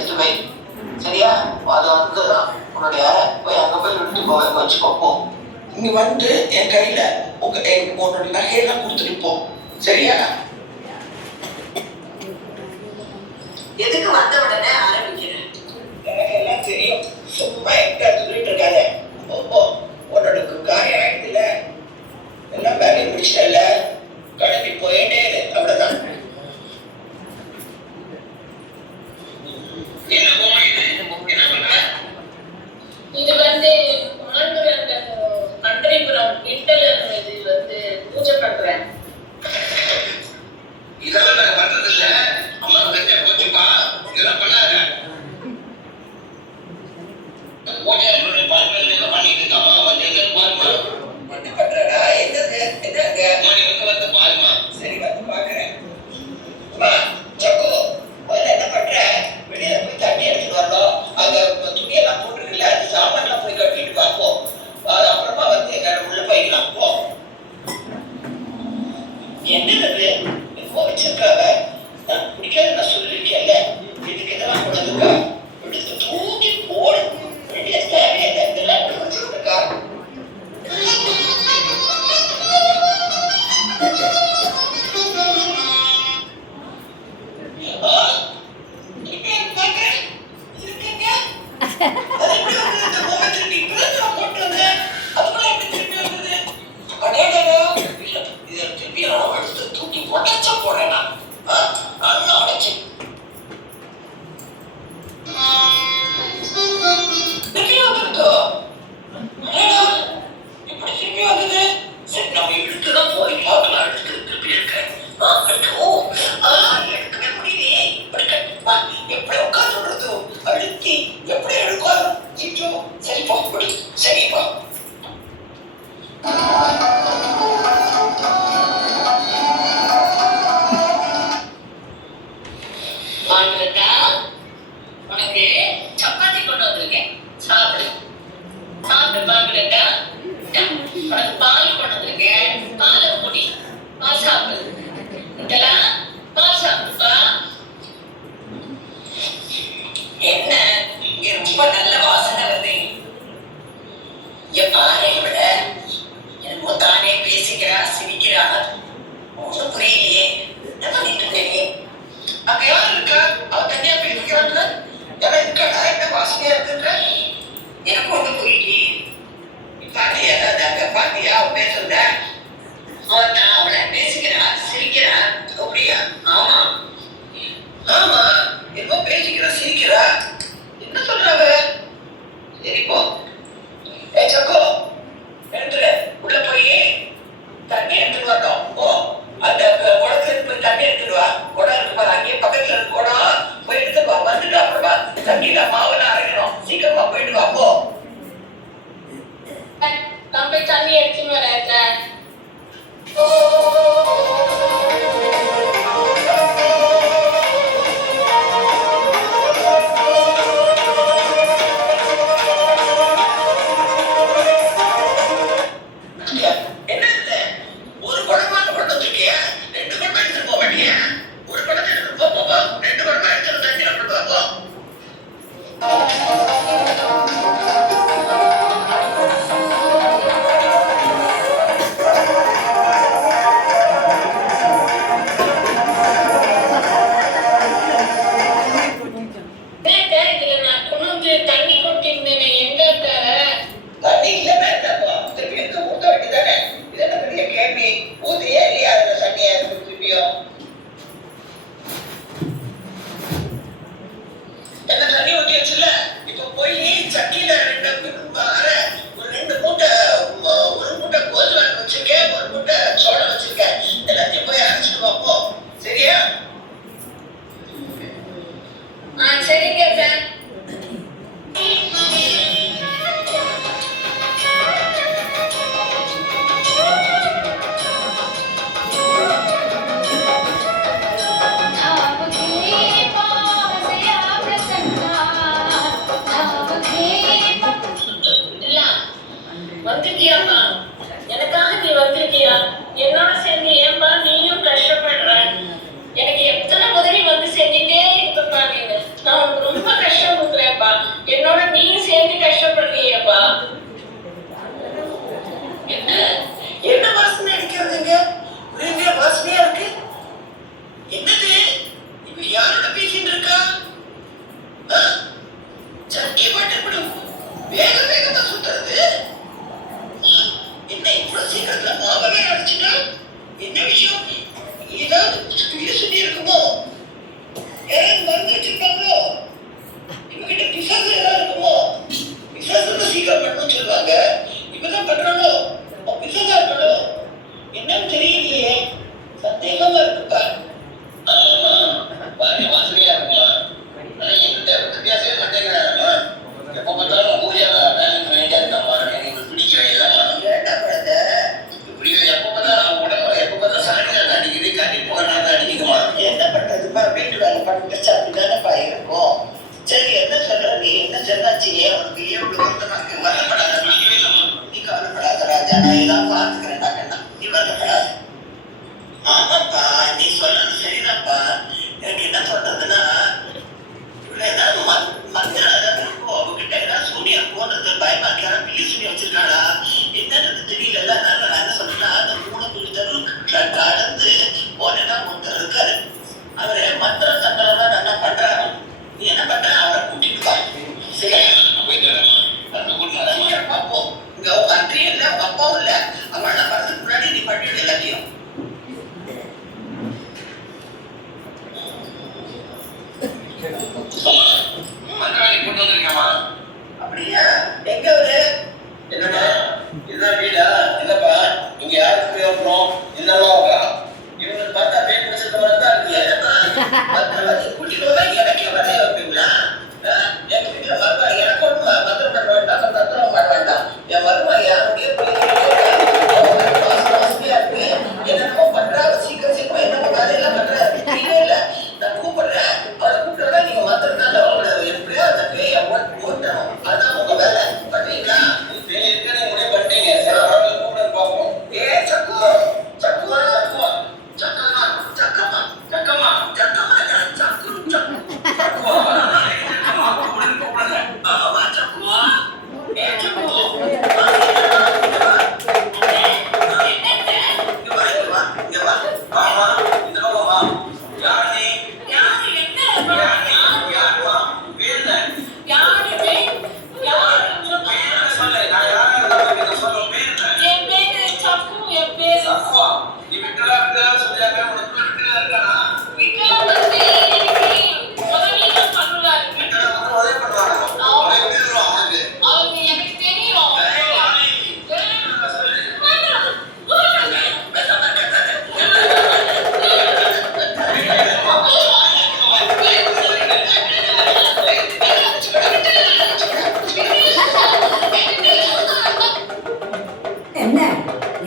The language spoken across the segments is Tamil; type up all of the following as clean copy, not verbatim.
எடுத்து வை. சரியா? அதை வந்து உன்னுடைய போய் அங்க போய் விட்டு போவேன் வச்சுக்கோ. நீ வந்து என் கையில உன்னோட நகையெல்லாம் கொடுத்துட்டு போ. சரியா? எதுக்கு வந்த உடனே ஆரம்பிக்கிறேன்? எனக்கு எல்லாம் தெரியும். சும்மா எங்க சொல்லிட்டு இருக்காத. உன்னோட காரியம் ஆயிடுதுல, எல்லாம் வேலையை முடிச்சிட்டல, கிளம்பி போயிட்டே இரு. அவ்வளவுதான். இது வந்து கண்டரிபுரம் இட்டல் இது வந்து பூஜை பண்றேன். இதெல்லாம் நான் பண்றது இல்ல. அம்மா கிட்ட போச்சுப்பா, இதெல்லாம் பண்ணாத. பூஜை பண்ணிட்டு இருக்காமா, வந்து எங்கன்னு பாருமா. என்ன பண்றடா? என்னது என்னங்க நீ வந்து பாருமா. சரி, வந்து பாக்குறேன். என்ன பண்ற? வெளியில போய் தண்ணி எடுத்துட்டு வரணும். அங்க துணியெல்லாம் போட்டுருக்குல்ல, அது சாமான்லாம் போய் கட்டிட்டு பார்ப்போம். அப்புறமா வந்து எங்க உள்ள போய்க்கலாம். போ. என்னது இப்போ வச்சிருக்காங்க? நான் பிடிக்காது நான் சொல்லிருக்கேன்ல, இதுக்கு இதெல்லாம் கொடுத்துருக்கா. எடுத்து தூக்கி போடு. வெளிய தேவையில்லை, இதெல்லாம் வச்சிருக்கா. சரிப்பா. உனக்கு சப்பாத்தி கொண்டு வந்திருக்கேன், சாப்பிடு. சாப்பிட்டு பாக்குறேன்டா. உனக்கு பால் கொண்டு வந்திருக்கேன், பாலை குடி. பால் சாப்பிடு. இதெல்லாம் பால் சாப்பிடுப்பா. என்ன இங்க ரொம்ப நல்ல வாசனை வருது. என் பாறை விட என்னமோ தானே பேசிக்கிறா, சிரிக்கிறா. ஒன்றும் புரியலையே. என்ன பண்ணிட்டு தெரியும்? அங்க யார் இருக்கா? அவ தனியா பேசிக்கிறாங்க. யாரும் இருக்காடா? என்ன வாசனையா இருக்குன்ற? எனக்கு ஒன்றும் புரியலையே. பாத்தியா, அங்க பாத்தியா அவ பேசுறத? அவளை பேசிக்கிறா, சிரிக்கிறா. அப்படியா? ஆமா ஆமா, என்னமோ பேசிக்கிறா, சிரிக்கிறா. என்ன சொல்றாவ? சரி போ. சக்கோ, எழுந்துரு. உள்ள போய் தண்ணி எடுத்துட்டு வரணும். போ. அந்த குடத்துல போய் தண்ணி எடுத்துட்டு வா. குடம் இருக்கு பாரு, அங்கேயே பக்கத்துல இருக்கு குடம். போய் எடுத்துட்டு வா. வந்துட்டு அப்புறமா தண்ணியில மாவுலாம் அரைக்கணும். சீக்கிரமா போயிட்டு வா. போ. நான் போய் தண்ணி எடுத்துன்னு வரேன். சரிங்க சார். வந்திருக்கியாமா? எனக்காக நீ வந்திருக்கியா? என்னோட சேர்ந்து நான் உனக்கு ரொம்ப கஷ்டம் கொடுக்குறேன்ப்பா. என்னோட நீ சேர்ந்து கஷ்டப்படுறீங்கப்பா. என்ன என்ன வாசனை அடிக்கிறதுங்க? ஒரே வாசனையா இருக்கு. என்னது இப்ப யாரோட பேசிட்டு இருக்கா? சக்கி பாட்டு வேக வேகமா சுத்துறது. என்ன இவ்வளவு சீக்கிரத்துல மாவவே அடிச்சுட்டா? என்ன விஷயம்? ஏதாவது சொல்லி இருக்குமோ? யாராவது மருந்து வச்சிருப்பாங்களோ? இவகிட்ட பிசாசு ஏதாவது இருக்குமோ? பிசாசு சீக்கிரம் பண்ணணும்னு சொல்லுவாங்க. இப்பதான் பண்றாங்களோ? பிசாசா இருக்கணும். என்னன்னு தெரியலையே, சந்தேகமா இருக்குப்பா. வாசனையா இருக்குமா? என்கிட்ட வித்தியாசமே மாட்டேங்கிறாருமா. எப்ப பார்த்தாலும் பூஜையா எனக்கு பிடிக்கவே இல்லைம்மா. ஏண்டா குழந்தை பிடிக்கல? எப்ப பார்த்தாலும் உடம்புல எப்ப பார்த்தா சாணியா அடிக்குது, கட்டி போனா அடிக்குமா? என்ன பண்றதுப்பா? வீட்டு வேலை பண்ணிட்டு அப்படிதானப்பா இருக்கும். சரி, என்ன சொல்ற நீ? என்ன சொன்னாச்சு? உனக்கு ஏன் வருத்தமா இருக்கு? வரப்படாத, பிடிக்கவே இல்லைம்மா. நீ கவலைப்படாத ராஜா, நான் ஏதாவது பார்த்துக்கிறேன்டா கண்ணா, நீ வருத்தப்படாத. ஆமாப்பா, நீ சொல்றது சரிதான்ப்பா. எனக்கு என்ன சொல்றதுன்னா, ஏதாவது மஞ்சள் ஏதாவது இருக்கும் அவங்ககிட்ட, ஏதாவது சூனியா போனது பயமா இருக்கா? பில்லி சூனியா வச்சிருக்காளா என்னன்னு தெரியல. அதனால நான் என்ன சொல்றேன்னா, அந்த 3 தெரு கடந்து போனேன்னா ஒருத்தர் இருக்காரு. அவரு மந்திர சங்கரம் தான் நல்லா பண்றாரு. நீ என்ன பண்ற? அவரை கூட்டிட்டு வா. சரி, போயிட்டு சீக்கிரம் பார்ப்போம். இங்க அவங்க அன்றையும் இல்லை, அவங்க அப்பாவும் இல்லை. அவன் வரதுக்கு முன்னாடி நீ பண்ணிவிடு எல்லாத்தையும். மந்திராணி கொண்டு வந்திருக்கேம்மா. அப்படியா? எங்க அவரு? என்னடா இதுதான் வீடா? இல்லப்பா, இங்க யாருக்கு பேசணும்? இதெல்லாம் இவங்க பார்த்தா பேர் பிடிச்சிருக்க மாதிரி தான் இருக்கு. கூட்டிட்டு வந்தா எனக்கே வரைய வைப்பீங்களா? எங்க வீட்டுல மருமகள் எனக்கு ஒண்ணு மந்திரம் பண்ண வேண்டாம், தந்திரம் பண்ண வேண்டாம். என் மருமகள் யாருடைய வாசனையா இருக்கு. என்னமோ பண்றாங்க, சீக்கிரம் சீக்கிரம் என்னமோ வேலையெல்லாம் பண்றாரு. தெரியவே இல்லை. நான் கூப்பிடுறேன், அவளை கூப்பிட்டா நீங்க மந்திரம் தான் எப்படியோ அந்த பேயை ஓட்டணும். அதான் உங்க வேலை. பண்றீங்களா? பேய் இருக்குன்னு முடிவு பண்ணிட்டீங்க. சரி, அவளை கூப்பிட பார்ப்போம். சக்கு சக்குவா சக்குவா சக்கமா சக்கமா சக்கமா சக்கமா சக்கு சக்குவா கூப்பிடுங்க. ஆமா சக்குவா. சக்கு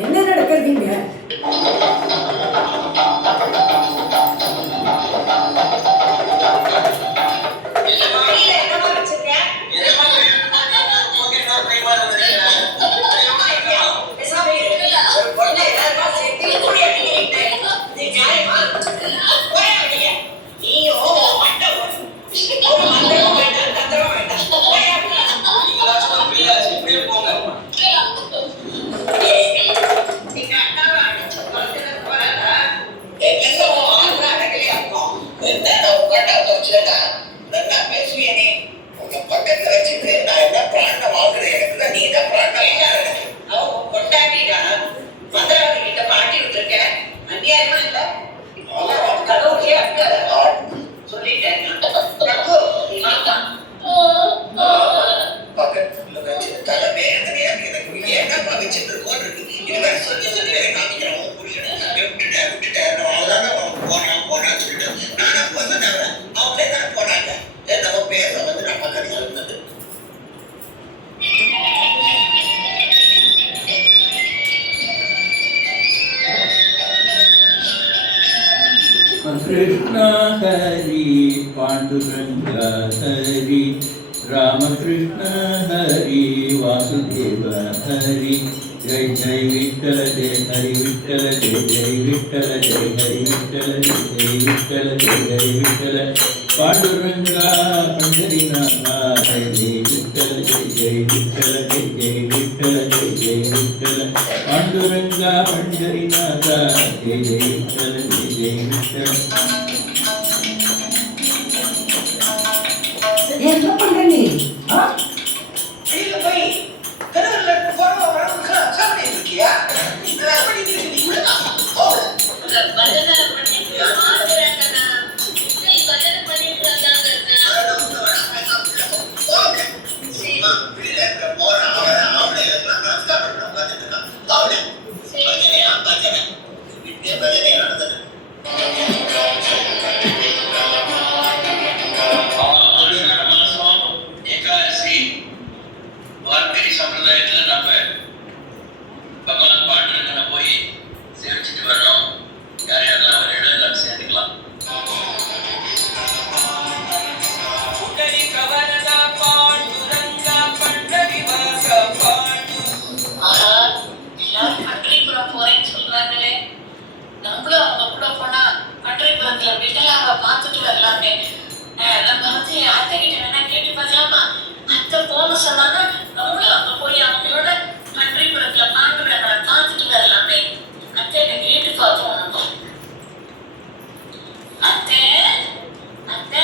என்ன நடக்கிறீங்க? कृष्णा हरि पांडुरंगा हरि रामकृष्ण हरि वासुदेव हरि जय जय विठ्ठल जय हरि विठ्ठल जय जय विठ्ठल जय हरि विठ्ठल जय जय विठ्ठल जय हरि विठ्ठल पांडुरंगा पंढरीनाथा जय जय विठ्ठल जय जय विठ्ठल जय जय विठ्ठल जय जय विठ्ठल पांडुरंगा पंढरीनाथा जय जय विठ्ठल जय जय विठ्ठल என்ன பண்ற நீ? வெளியில போய் தெருவில் போறவங்க சாப்பிட்டு இருக்கியா? இந்த வேலை பண்ணிட்டு இருக்கீங்களா? பஜனை பண்ணிட்டு மாத்துறாங்கண்ணா. பஜனை பண்ணிட்டு வந்தாங்கண்ணா. வெளியில இருக்க போற அவளை பஜனை பஜனை நடந்தது. சம்பிரதாயத்துல நம்ம பகவான் பாண்டுரங்கனை போய் சேவிச்சுட்டு வர்றோம். யார் யாரெல்லாம் ஒரு இடம் எல்லாம் சேர்ந்துக்கலாம். பண்டரிபுரம் போறேன்னு சொல்றாங்களே, நம்மளும் அவங்க கூட போனா பண்டரிபுரத்துல விட்டலாவை பார்த்துட்டு வரலாமே. நம்ம வந்து அத்தை கிட்ட வேணா கேட்டு பார்க்கலாமா? அத்தை போன சொன்னாங்க, நம்மளும் அங்க போய் அவங்களோட பண்டரிபுரத்துல பாண்டுரங்கனை பார்த்துட்டு வரலாமே. அத்தை கேட்டு பார்ப்போம். நம்ம அத்தை அத்தை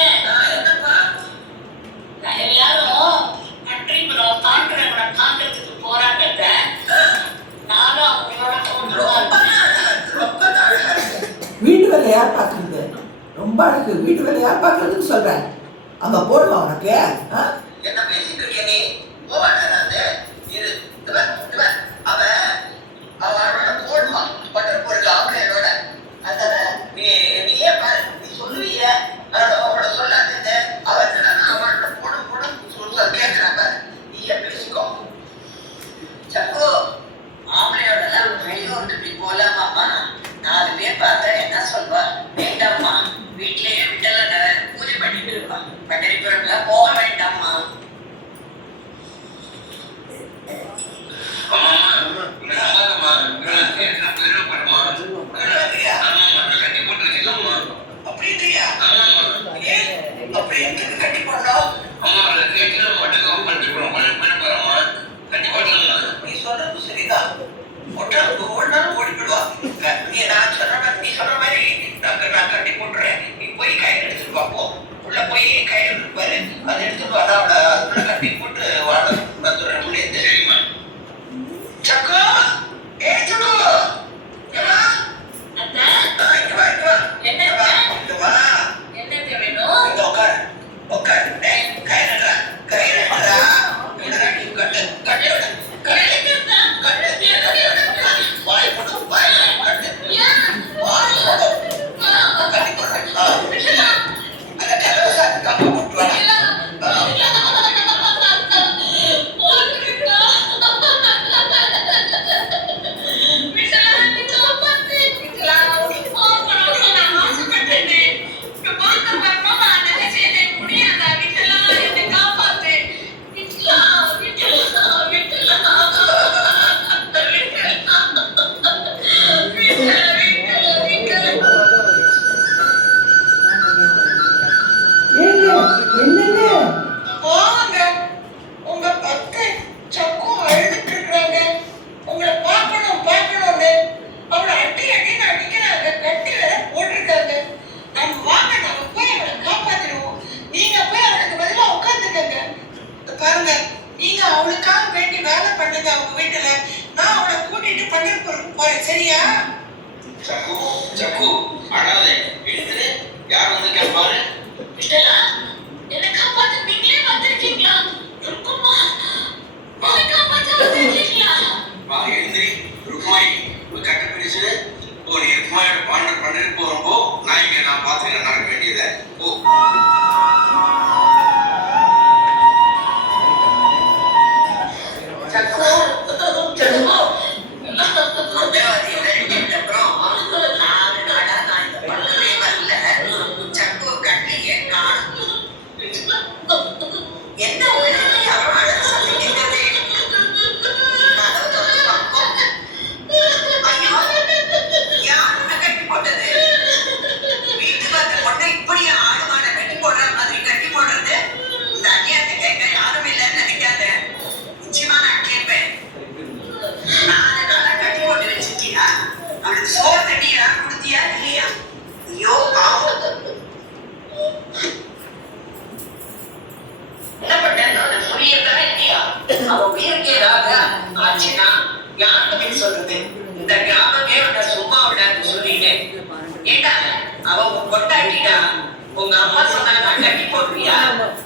என்னப்பா எல்லாரும் பண்டரிபுரம் பாண்டுரங்கனை பார்க்கறதுக்கு போறாங்க. நானும் அவங்களோட போகணும். வீட்டு வேலை யார் பார்க்கறது? ரொம்ப அழகு. வீட்டு வேலை யார் பார்க்கறதுன்னு சொல்றேன். அங்க போடுவா உனக்கு. என்ன பேசிட்டு இருக்க நீ? போவாங்க இரு அவனோட போடுமா பட்டர்பூருக்கு ஆம்பளையோட. அதனால நீயே பாரு, நீ சொல்லுவீய அவனோட சொல்லாத அவன் அவனோட போடும் சொல்ல கேட்கிறாங்க. நீயே பேசிக்கோ. சக்கோ ஆம்பளையோட வெளியூருக்கு இப்படி போலாமாமா? 4 பேர் பார்த்தா என்ன சொல்வா? வேண்டாம்மா, வீட்லயே விட்டல பூஜை பண்ணிட்டு இருப்பான். பண்டரிபுரம்ல போக வேண்டாம்மா. கட்டி போட்டோம். நீ சொல்றது சரிதான். ஓடினாலும் ஓடிவிடுவா. நான் நீ சொல்ற மாதிரி நான் கட்டி போட்டுறேன். நீ போய் கயிறு எடுத்துட்டு பார்ப்போம். உள்ள போய் கயிறு இருப்பாரு, அதை எடுத்துட்டு வர அவளை கட்டி போட்டு வாழ வந்துடுறேன். முடியாது சக்கோ. ஏ சக்கோ, அவன் உயிருக்கு ஏதாவது ஆச்சுன்னா யாருமே சொல்றது? இந்த கிராமமே உன்னை சும்மா விடாது சொல்லிட்டேன். ஏண்டா அவ உன் கொண்டாட்டினா உங்க அம்மா சொன்னா கட்டி போடுவியா?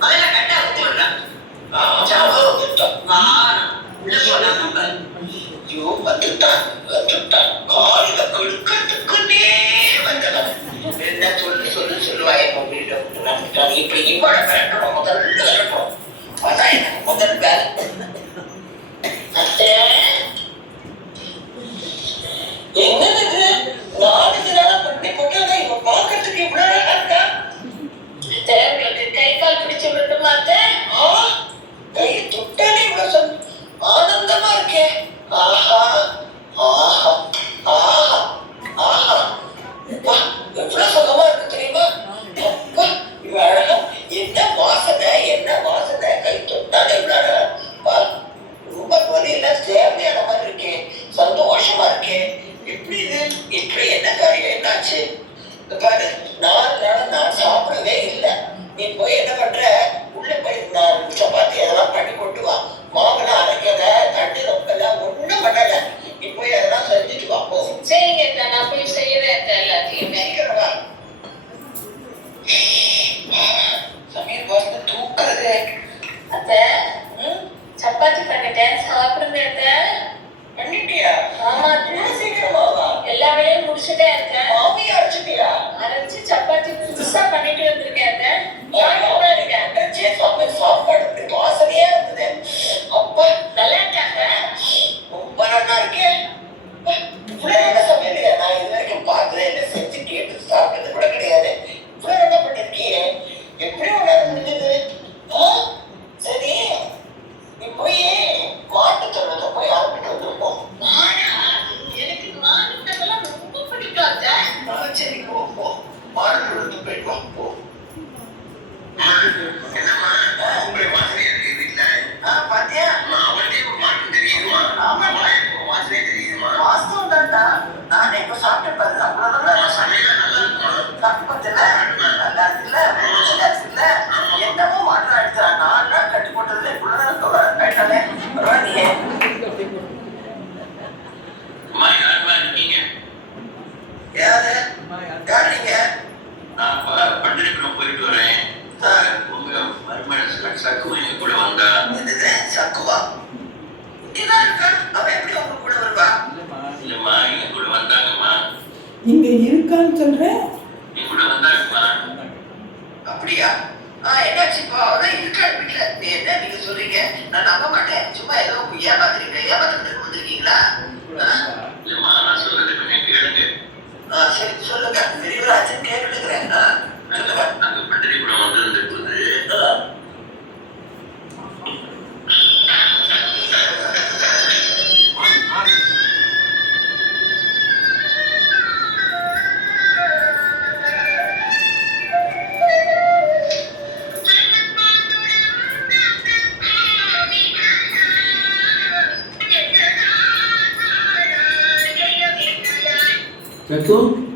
முதல்ல கட்ட ஊத்தி விடுறான். உள்ள போனா நம்ம ஐயோ வந்துட்டான் காலில கொடுக்கறதுக்குன்னே வந்தவன் என்ன சொல்லுவாய் இப்படி இவ்வளோ விரட்டணும், முதல்ல விரட்டணும். அதான் எனக்கு முதல் வேலை. அத்தை என்னது 4 நாளா பண்ணி போட்டாங்க, இவ பாக்கிறதுக்கு இவ்வளவு அழகா இருக்கா? உங்களுக்கு கை கால் பிடிச்சு விட்டுமா அத்தை? கை தொட்டாலே இவ்வளவு ஆனந்தமா இருக்கே. ஆஹா ஆஹா ஆஹா ஆஹா எவ்வளவு சுகமா இருக்கு தெரியுமா? அப்பா இவ அழகா, என்ன வாசனை கை தொட்டாலே இவ்வளவு அழகா. ரொம்ப வலியில தேவையான மாதிரி இருக்கே, சந்தோஷமா இருக்கே. எப்படி இது இப்படி என்ன காரியம் என்னாச்சு? பாரு 4 நாள் நான் சாப்பிடவே இல்லை. நீ போய் என்ன பண்ற, உள்ள போய் சப்பாத்தி அதெல்லாம் பண்ணி கொண்டு வா. மாவுலாம் அரைக்கல, தண்ணி ரொம்பல, ஒண்ணும் பண்ணல. நீ போய் அதெல்லாம் செஞ்சுட்டு வா போ. சரிங்க, நான் போய் செய்யறேன் எல்லாத்தையுமே. சீக்கிரமா சமையல் வாசனை தூக்குறது. அத்தை சப்பாத்தி பண்ணிட்டேன், சாப்பிடுங்க அத்தை. பண்ணிட்டியா? ஆமா, சீக்கிரமா வா. எல்லா வேலையும் முடிச்சுட்டேன் அத்தை. மாவியா அரைச்சிட்டியா? அரைச்சு சப்பாத்தி புதுசா பண்ணிட்டு வந்திருக்கேன் அத்தை. சாப்பாடு வாசனையா இருந்தது. அப்பா நல்லா இருக்காங்க. ரொம்ப நல்லா இருக்கேன். சமையலையா நான் இது வரைக்கும் பார்க்கல, என்ன செஞ்சு கேட்டு சாப்பிட்டது கூட கிடையாது. இவ்வளவு என்ன பண்ணிருக்கீங்க? எப்படி உன்னால முடிஞ்சது? சரி நீ போய் மாட்டு தொழுத போய் அறுப்பிட்டு வந்துருப்போம். எனக்கு மாடுலாம் ரொம்ப பிடிக்கும் அத்தை. சரி போ மாடு தொழுது போயிட்டு வா போ. என்னம்மா உங்களை வாசனையா இருக்கு வீட்டுல? பாத்தியா அவளுடைய மாட்டு தெரியுமா? ஆமா வாசனையே தெரியுமா? வாஸ்தவம் தான்டா, நானே இப்ப சாப்பிட்டு பாரு. அவ்வளவுதான் சமையல நல்லா இருக்கும். சாப்பிட்டு பார்த்தல நல்லா இருக்குல்ல, இருக்குல்ல. என்னமோ மாட்டு அடிச்சான். 4 நாள் கட்டி போட்டதுல இவ்வளவு கேட்டாலே பரவாயில்லையே. யாரு நீங்க? நான் பண்டிகைக்கு போயிட்டு வரேன். உங்க மருமகன் சக்குவன் கூட வந்தா? சக்குவா இங்கதான் இருக்கா? அவன் எப்படி உங்க கூட வருவா? இல்லம்மா, எங்க கூட வந்தாங்கம்மா. இங்க இருக்கான்னு சொல்றேன். என் கூட வந்தாங்கம்மா. அப்படியா? என்னாச்சு இப்போ? அவதான் இருக்காரு வீட்டுல. என்ன நீங்க சொல்றீங்க? நான் நம்ப மாட்டேன். சும்மா ஏதோ ஏமாத்திட்டு வந்திருக்கீங்களா? இல்லம்மா, நான் சொல்றது கொஞ்சம் கேளுங்க. சரி சொல்லுங்க, விரிவராஜன் கேட்டுக்கிறேன். சொல்லுங்க. அங்க பண்டிகை கூட வந்திருந்த போது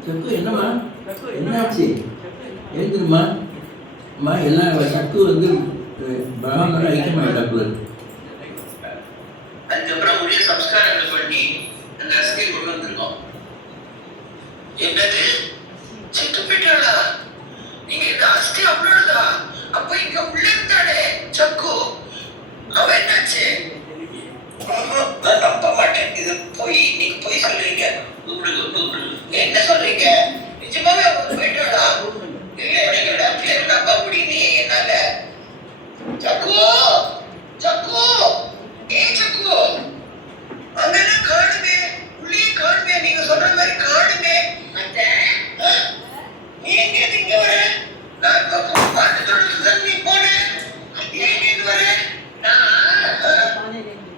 சக்கு என்னம்மா என்னாச்சு? எழுந்துருமா அம்மா. எல்லாம் சக்கு வந்து பகவானோட ஐக்கியமாயிட்டாப்புல. அதுக்கப்புறம் உரிய சம்ஸ்காரங்களை பண்ணி அந்த அஸ்தியை கொண்டு வந்திருக்கோம். என்னது செத்து போயிட்டாளா? நீங்க இந்த அஸ்தி அவ்வளவுதா? அப்ப இங்க உள்ள இருந்தாளே சக்கு, அவ என்னாச்சு? நான் நம்ப மாட்டேன். இது போய் நீங்க போய் சொல்றீங்க. என்ன சொல்றீங்க? நிஜமாவே அவங்க போயிட்டாளா? இல்ல நீங்க டாக்டர் நம்ப முடியலையே என்னால. சக்கு சக்கு சக்கு அங்கெல்லாம் காணுமே, உள்ளே காணுமே. நீங்க சொல்ற மாதிரி காணுமே. நீ எங்க இங்க வர? நான் இப்ப பாட்டு நீ போனேன். எங்க இது வர? நான்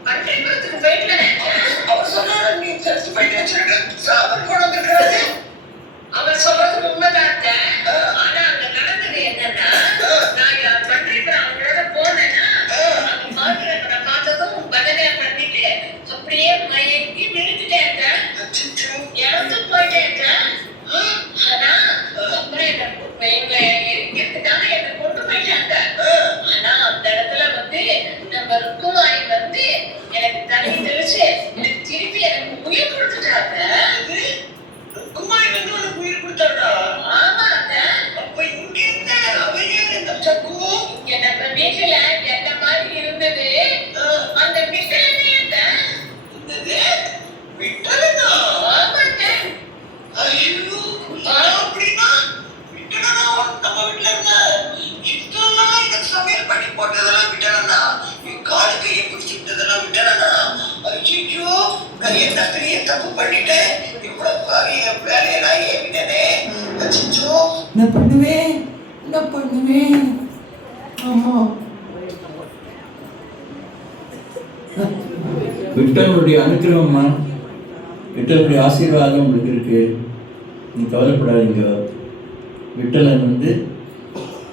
பண்டிகைக்கு போயிட்டு அவர் சொன்னாரு நீ செத்து போயிட்டு வச்சிருக்க. சாப்பிட்டு போன வந்துருக்காரு. அவர் சொல்றது உண்மைதான். ஆனா அங்க நடந்தது என்னன்னா, நான் பண்டிகைக்கு அவங்களோட போனேன்னா அவங்க மாட்டுறவரை பார்த்ததும் பதனையா பண்ணிட்டு அப்படியே மயங்கி விழுந்துட்டேன். இறந்து போயிட்டேன். ஆனா அப்புறம் என்ன இருக்கிறதுக்காக என்ன கொண்டு போயிட்டாங்க. ஆனா அந்த இடத்துல வந்து நம்ம ருக்குமாய் வந்து நடிச்சு எனக்கு திருப்பி எனக்கு உயிர் கொடுத்துட்டாங்க. குமாரி வந்து உனக்கு உயிர் கொடுத்தாடா? ஆமாங்க. அப்ப இங்க இருந்த அவன் இந்த சக்கு நம்ம வீட்டுல என்ன மாதிரி இருந்தது அந்த விட்டலனையங்க. என்னது விட்டலனா? ஆமாங்க. ஐயோ அப்படின்னா விட்டலனா நம்ம வீட்டுல இருந்த இதெல்லாம் எனக்கு சமையல் பண்ணி போட்டதெல்லாம் விட்டலனா? என் காலு கையை பிடிச்சி விட்டதெல்லாம் விட்டலனா? ஐயோ நான் என்ன பெரிய தப்பு பண்ணிட்டேன். இவ்வளவு பாரிய வேலையெல்லாம் ஏவிட்டனே. அச்சோ என்ன பண்ணுவேன் ஆமா. விட்டனுடைய அனுக்கிரகம்மா, விட்டனுடைய ஆசீர்வாதம் உங்களுக்கு இருக்கு. நீ கவலைப்படாதீங்க. விட்டலன் வந்து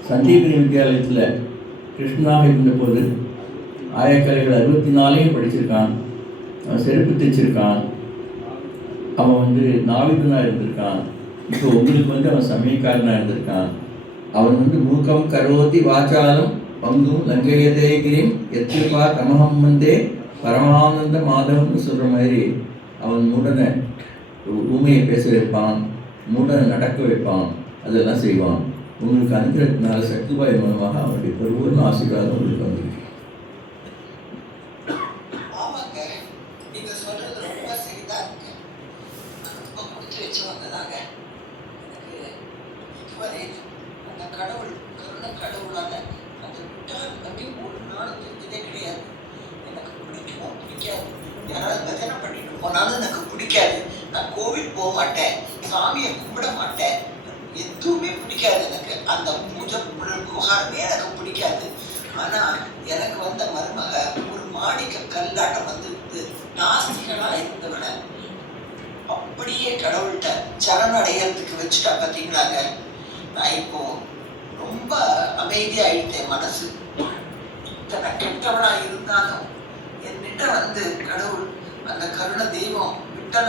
சந்தீபனி வித்யாலயத்தில் கிருஷ்ணனாக இருந்தபோது ஆயக்கலைகள் 64 படிச்சிருக்கான். அவன் செருப்பு தைச்சிருக்கான். அவன் வந்து நாவிதனாக இருந்திருக்கான். இப்போ உங்களுக்கு வந்து அவன் சமயக்காரனாக இருந்திருக்கான். அவன் வந்து மூக்கம் கரோதி வாச்சாலம் பங்கும் லங்கையதேகிரிம் எத்திருப்பா தமகம் வந்தே பரமானந்த மாதவம்னு சொல்கிற மாதிரி அவன் மூடனை ஊமையை பேச வைப்பான், மூடனை நடக்க வைப்பான், அதெல்லாம் செய்வான். உங்களுக்கு அனுக்கிறதுனால சக்திபாய் மூலமாக அவனுடைய பரிபூர்ண ஆசீர்வாதம் உங்களுக்கு வந்திருக்கு. ஆமாங்க, நீங்க சொல்றது ரொம்ப சரிதான் இருக்கு. ரொம்ப கொடுத்து வச்சவங்க தாங்க. எனக்கு இதுவரை அந்த கடவுள் கருணை கடவுளான அந்த விட்டால் பற்றி ஒரு நாளும் தெரிஞ்சதே கிடையாது. எனக்கு பிடிக்குமோ பிடிக்காது. யாராவது பஜனை பண்ணிட்டு போனாலும் எனக்கு பிடிக்காது. நான் கோவில் போக மாட்டேன், சாமியை கும்பிட மாட்டேன், எதுவுமே பிடிக்காது எனக்கு. அந்த பூஜை புகாரமே எனக்கு பிடிக்காது. ஆனா எனக்கு வந்த மருமக ஒரு மாணிக்க கல்லாட்டம் வந்து நாஸ்திகளா இருந்தவன அப்படியே கடவுள்கிட்ட சரணடையறதுக்கு வச்சுட்டா. பார்த்தீங்களாங்க, நான் இப்போ ரொம்ப அமைதியாயிட்டேன். மனசு இத்தனை கெட்டவனா இருந்தாலும் என்னிட்ட வந்து கடவுள் அந்த கருண தெய்வம் விட்டன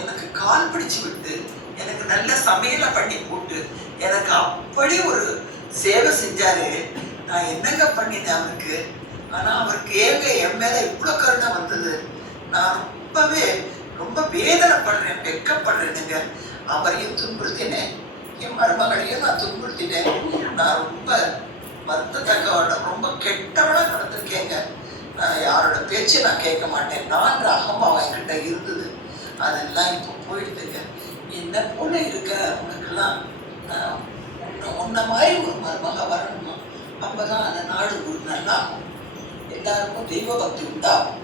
எனக்கு கால் பிடிச்சு விட்டு எனக்கு நல்ல சமையலை பண்ணி போட்டு எனக்கு அப்படி ஒரு சேவை செஞ்சாரு. நான் என்னங்க பண்ணினேன் அவருக்கு? ஆனா அவருக்கு ஏங்க என் மேல இவ்வளவு கருணை வந்தது. நான் ரொம்ப வேதனைப்படுறேன், வெக்கப்படுறேனுங்க. அவரையும் துன்புறுத்தினேன், என் மருமகளையும் நான் துன்புறுத்தினேன். நான் ரொம்ப வருத்தத்தக்கவன, ரொம்ப கெட்டவனா நடந்திருக்கேங்க. நான் யாரோட பேச்சு நான் கேட்க மாட்டேன். நான் அகம்பாவம் என்கிட்ட இருந்தது, அதெல்லாம் இப்போ போயிடுதுங்க. என்ன போல இருக்க உனக்கெல்லாம் உன்ன மாதிரி ஒரு மருமக வரணுமா? அப்பதான் அந்த நாடு ஒரு நல்லாகும், எல்லாருக்கும் தெய்வ பக்தி உண்டாகும்,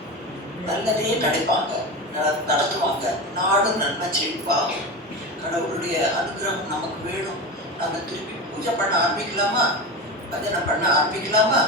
நல்லதே நினைப்பாங்க, நடத்துவாங்க, நாடும் நன்மை செழிப்பாகும். கடவுளுடைய அனுகிரகம் நமக்கு வேணும். நம்ம திருப்பி பூஜை பண்ண ஆரம்பிக்கலாமா? பஜனை பண்ண ஆரம்பிக்கலாமா?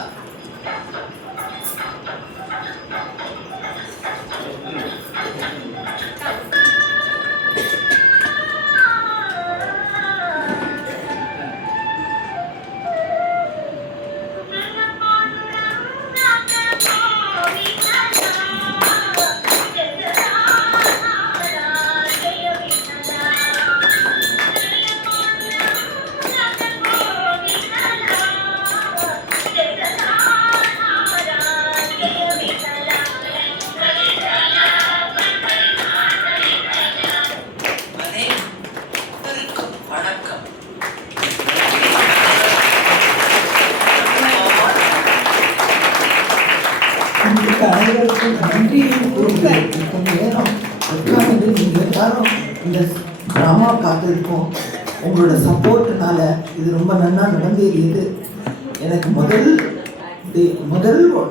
அனைவருக்கும் நன்றியை கூறுகிறேன். கொஞ்ச நேரம் உட்கார்ந்து நீங்கள் எல்லாரும் இந்த ட்ராமா பார்த்துருக்கோம். உங்களோட சப்போர்ட்னால இது ரொம்ப நல்லா நடந்தேறியது. எனக்கு முதல்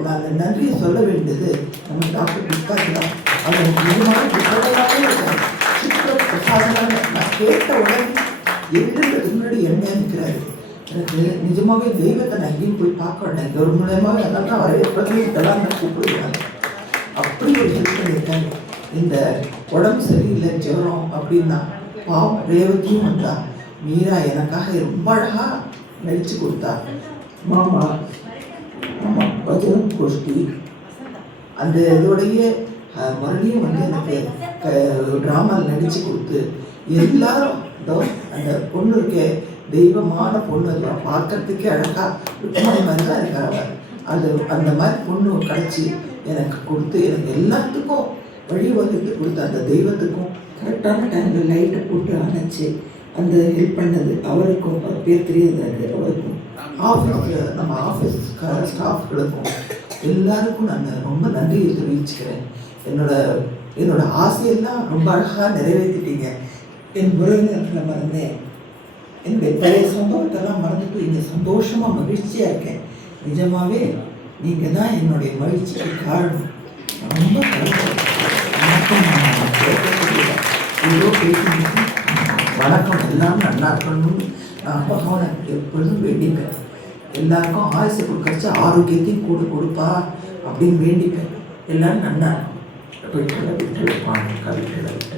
நான் நன்றியை சொல்ல வேண்டியது நம்ம டாக்டர் டிஸ்காஜ் தான். அவர் நிஜமான பிரசாதமான நான் கேட்ட உடனே எழுதுறதுக்கு முன்னாடி என்ன இருக்கிறாரு. எனக்கு நிஜமாவே தெய்வத்தை நான் எங்கேயும் போய் பார்க்க வேண்டாம். ஒரு மூலயமாக அதெல்லாம் வர எப்போதுமே இதெல்லாம் நான் கூப்பிடுவாங்க. அப்படி ஒரு ஹெல்ப் பண்ணியிருக்காங்க. இந்த உடம்பு சரியில்லை, ஜுரம் அப்படின்னா பாவம் ரேவதியும் வந்தா, மீரா எனக்காக ரொம்ப அழகாக நடித்து கொடுத்தா. மாமா பஜனம் கோஷ்டி அந்த இதோடைய மறுபடியும் வந்து எனக்கு ட்ராமாவில் நடித்து கொடுத்து எல்லாரும் அந்த பொண்ணு இருக்க தெய்வமான பொண்ணு எல்லாம் பார்க்கறதுக்கே அழகா ருக்மணி மாதிரி தான் இருக்காங்க. அந்த மாதிரி பொண்ணு கிடச்சி எனக்கு கொடுத்து எனக்கு எல்லாத்துக்கும் வழி வகுத்து கொடுத்த அந்த தெய்வத்துக்கும் கரெக்டான டைமில் லைட்டை போட்டு அணைச்சி அந்த ஹெல்ப் பண்ணது அவருக்கும், அவர் பேர் தெரியாது அவருக்கும், ஆஃபீஸில் நம்ம ஆஃபீஸ் ஸ்டாஃப்களுக்கும் எல்லாருக்கும் நான் ரொம்ப நன்றியை தெரிவிச்சுக்கிறேன். என்னோட ஆசையெல்லாம் ரொம்ப அழகாக நிறைவேற்றிட்டீங்க. என் உறவினர்களை மறந்தேன், என்னுடைய பழைய சம்பவத்தெல்லாம் மறந்துட்டு இங்கே சந்தோஷமாக மகிழ்ச்சியாக இருக்கேன். நிஜமாகவே நீங்கள் தான் என்னுடைய மகிழ்ச்சிக்கு காரணம். ரொம்ப ஏதோ பேசிட்டு வணக்கம், எல்லாம் நல்லா இருக்கணும்னு நான் பகவானை எப்பொழுதும் வேண்டிப்பேன். எல்லாருக்கும் ஆயுசை கொடுக்கறச்சு ஆரோக்கியத்தையும் கூட கொடுப்பா அப்படின்னு வேண்டிப்பேன். எல்லாரும் நல்லா விட்டு விட்டு